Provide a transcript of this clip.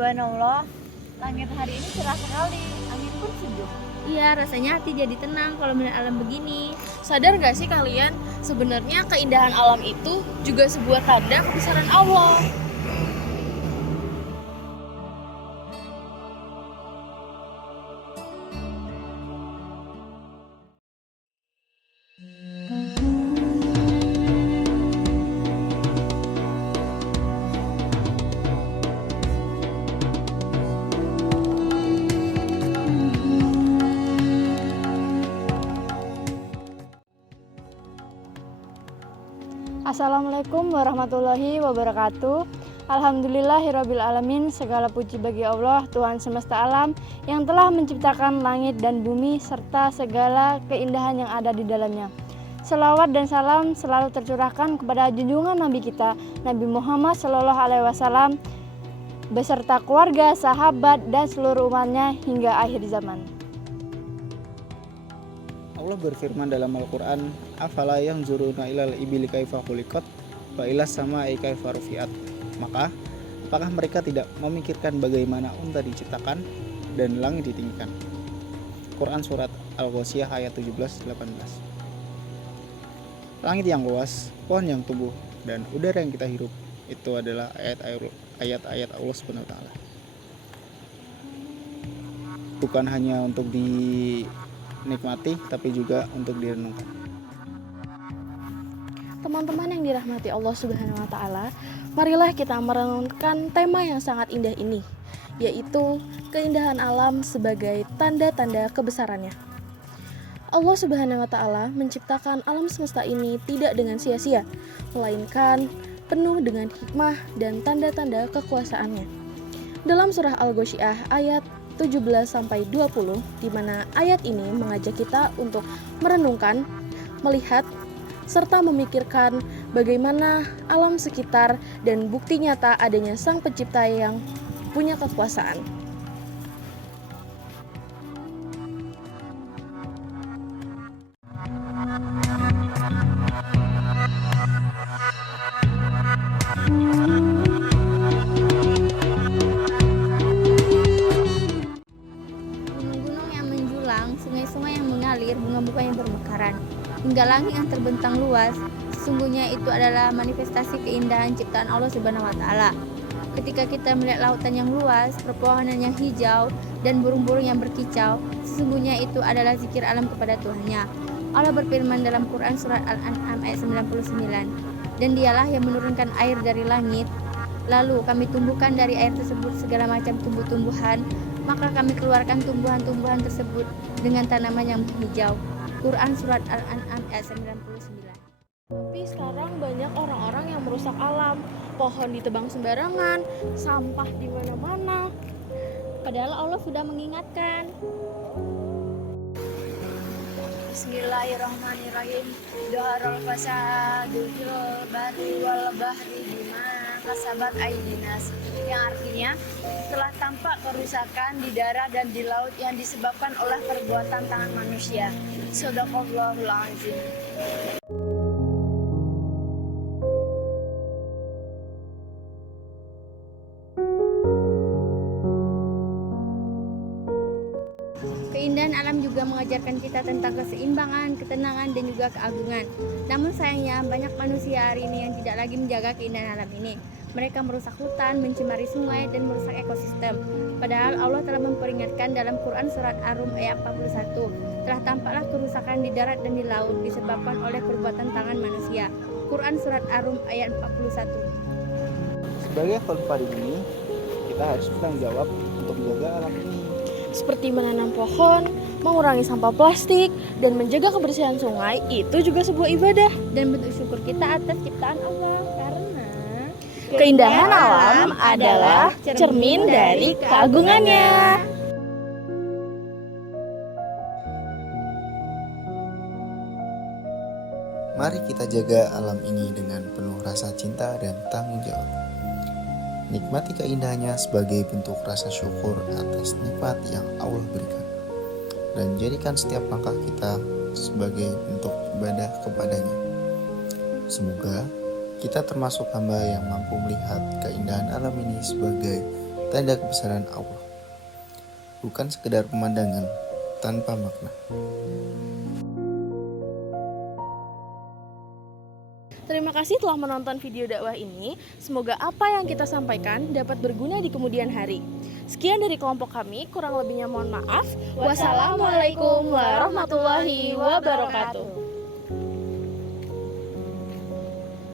subhanallah, langit hari ini cerah sekali, angin pun sejuk. Iya, rasanya hati jadi tenang kalau melihat alam begini. Sadar gak sih kalian, sebenarnya keindahan alam itu juga sebuah tanda kebesaran Allah. Assalamualaikum warahmatullahi wabarakatuh. Alhamdulillahirabbil alamin. Segala puji bagi Allah, Tuhan semesta alam yang telah menciptakan langit dan bumi serta segala keindahan yang ada di dalamnya. Selawat dan salam selalu tercurahkan kepada junjungan Nabi kita, Nabi Muhammad SAW, beserta keluarga, sahabat, dan seluruh umatnya hingga akhir zaman. Allah berfirman dalam Al-Quran, afala yanzuruna ilal ibili kaifa khuliqat wa ilas samai kaifa rufi'at. Maka, apakah mereka tidak memikirkan bagaimana unta diciptakan dan langit ditinggikan? Quran Surat Al-Ghasyiyah ayat 17-18. Langit yang luas, pohon yang tumbuh, dan udara yang kita hirup, itu adalah ayat-ayat Allah Subhanahu wa Ta'ala. Bukan hanya untuk dinikmati, tapi juga untuk direnungkan. Teman-teman yang dirahmati Allah Subhanahu wa Ta'ala, marilah kita merenungkan tema yang sangat indah ini, yaitu keindahan alam sebagai tanda-tanda kebesarannya. Allah Subhanahu wa Ta'ala menciptakan alam semesta ini tidak dengan sia-sia, melainkan penuh dengan hikmah dan tanda-tanda kekuasaannya. Dalam surah Al-Ghasyiyah ayat 17-20, di mana ayat ini mengajak kita untuk merenungkan, melihat, serta memikirkan bagaimana alam sekitar dan bukti nyata adanya Sang Pencipta yang punya kekuasaan. Gunung-gunung yang menjulang, sungai-sungai yang mengalir, bunga-bunga yang bermekaran, hingga langit yang terbentang luas, sesungguhnya itu adalah manifestasi keindahan ciptaan Allah Subhanahu wa Ta'ala. Ketika kita melihat lautan yang luas, pepohonan yang hijau, dan burung-burung yang berkicau, sesungguhnya itu adalah zikir alam kepada Tuhannya. Allah berfirman dalam Quran Surat Al-An'am ayat 99, dan dialah yang menurunkan air dari langit, lalu kami tumbuhkan dari air tersebut segala macam tumbuh-tumbuhan, maka kami keluarkan tumbuhan-tumbuhan tersebut dengan tanaman yang hijau. Quran Surat Al-An'am ayat 99. Tapi sekarang banyak orang-orang yang merusak alam, pohon ditebang sembarangan, sampah di mana-mana. Padahal Allah sudah mengingatkan. Bismillahirrahmanirrahim. Dhaharal fasadu fil barri wal bahri bima kasabat aydinas. Yang artinya, telah tampak kerusakan di darat dan di laut yang disebabkan oleh perbuatan tangan manusia. Shadaqallahul azim. Keindahan alam juga mengajarkan kita tentang keseimbangan, ketenangan, dan juga keagungan. Namun sayangnya banyak manusia hari ini yang tidak lagi menjaga keindahan alam ini. Mereka merusak hutan, mencemari sungai, dan merusak ekosistem. Padahal Allah telah memperingatkan dalam Quran Surat Ar-Rum ayat 41, telah tampaklah kerusakan di darat dan di laut disebabkan oleh perbuatan tangan manusia. Quran Surat Ar-Rum ayat 41. Sebagai khalifah di bumi, kita harus bertanggung jawab untuk menjaga alam ini. Seperti menanam pohon, mengurangi sampah plastik, dan menjaga kebersihan sungai, itu juga sebuah ibadah. Dan bentuk syukur kita atas ciptaan Allah, karena Keindahan alam adalah cermin dari keagungannya. Mari kita jaga alam ini dengan penuh rasa cinta dan tanggung jawab. Nikmati keindahannya sebagai bentuk rasa syukur atas nikmat yang Allah berikan. Dan jadikan setiap langkah kita sebagai bentuk ibadah kepadanya. Semoga kita termasuk hamba yang mampu melihat keindahan alam ini sebagai tanda kebesaran Allah, bukan sekedar pemandangan tanpa makna. Terima kasih telah menonton video dakwah ini. Semoga apa yang kita sampaikan dapat berguna di kemudian hari. Sekian dari kelompok kami, kurang lebihnya mohon maaf. Wassalamualaikum warahmatullahi wabarakatuh.